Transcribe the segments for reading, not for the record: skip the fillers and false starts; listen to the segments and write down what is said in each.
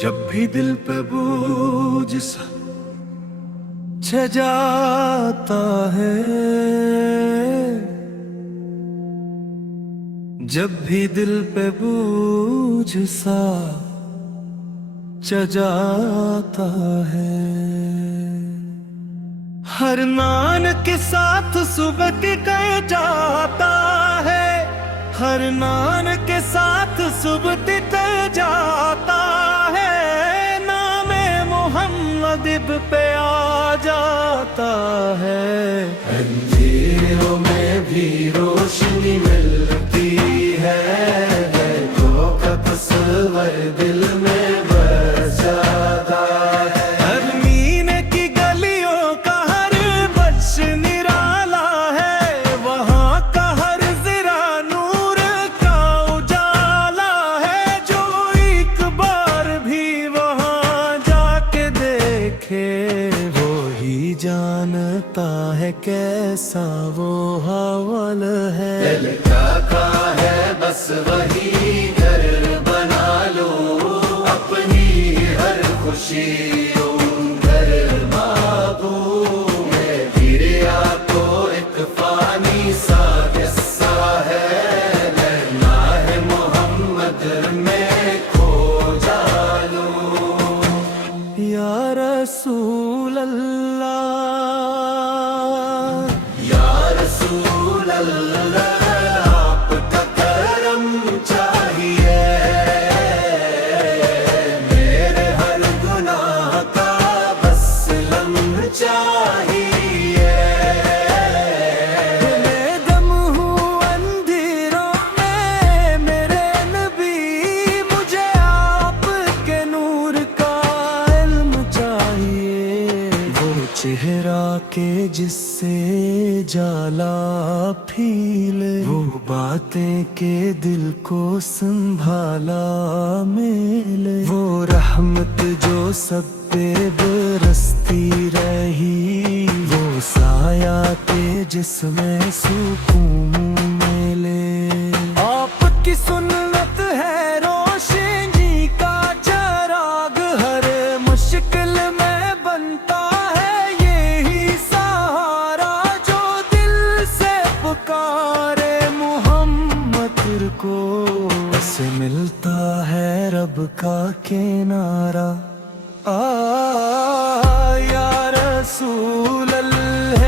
जब भी दिल पे बोझ सा छह जाता है, जब भी दिल पे बोझ सा छह जाता है, हर नान के साथ सुबह के कह जाता है, हर नान के साथ सुबह के कह जाता है, नामे मोहम्मद पे आ जाता है। अंधेरों में भी रोशनी मिलती है, तो का तस्वर दिल में बस जाता है। हर मीने की गलियों का हर बच निराला है, वहाँ का हर जरा नूर का उजाला है, जो एक बार भी वहाँ जाके देखे वो ही जानता है कैसा वो हावल है। दिल का है बस वही घर बना लो, अपनी हर खुशी घर बाबू में फिर आपको एक फानी सा किस्सा है, लेना है मोहम्मद में खो जालो। या रसूल अल्लाह, या रसूल अल्लाह, आपका करम चाहिए, मेरे हर गुनाह का बस लम्ह चाहिए। मैं दम हूँ अंधेरों में मेरे नबी, मुझे आपके नूर का इल्म चाहिए, वो चेहरा के जिससे जाला फीले, वो बातें के दिल को संभाला मेले, वो रहमत जो सब पे बरसती रही, वो साया के जिसमें सुकून मिले। आपकी सुन्नत है रोशनी का चराग, हर मुश्किल में बनता है यही सहारा, जो दिल से पुकारे मोहम्मद को, से मिलता है रब का किनारा। या रसूल अल्लाह,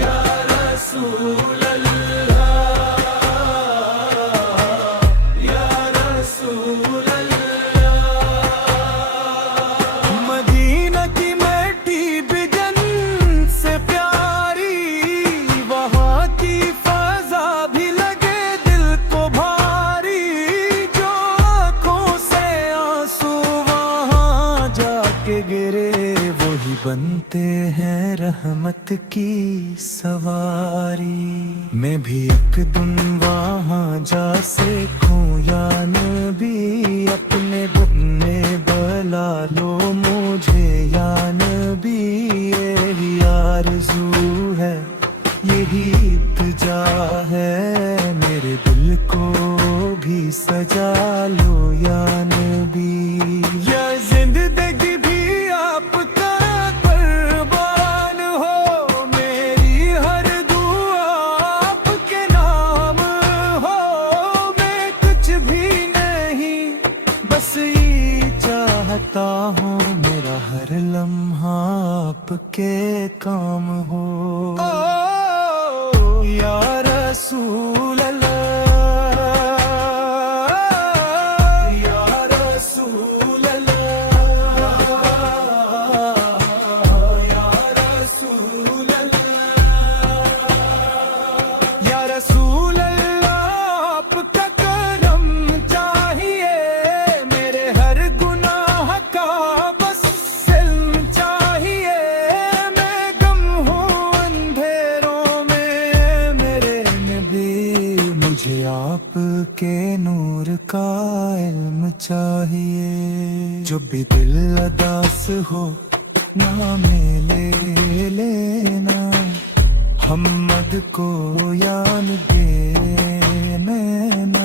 या रसूल अल्लाह, या रसूल अल्लाह। मदीना की मिट्टी भी जन्नत से प्यारी, वहाँ की फजा भी लगे दिल को भारी, जो आँखों से आंसू वहाँ जाके गिरे, वही बनते हैं रहमत की सवारी। मैं भी एक दिन वहाँ जा सकूं या नबी, अपने बुने बला लो मुझे या नबी, यही आरज़ू है यही इल्तिजा है, मेरे दिल को भी सजा लो या नबी। या जिंदगी भी आपका कुर्बान हो, मेरी हर दुआ आपके नाम हो, मैं कुछ भी नहीं बस ये चाहता हूँ, मेरा हर लम्हा आपके काम हो। या रसूल अल्लाह, या रसूल अल्लाह, या रसूल अल्लाह, या रसूल अल्लाह, आपका करम चाहिए, मेरे हर गुनाह का बस इल्म चाहिए, मैं गम हूँ अंधेरों में मेरे नबी, मुझे आपके नूर का इल्म चाहिए। जो भी दिल अदास हो नाम ले लेना, मोहम्मद को याद दे नैना,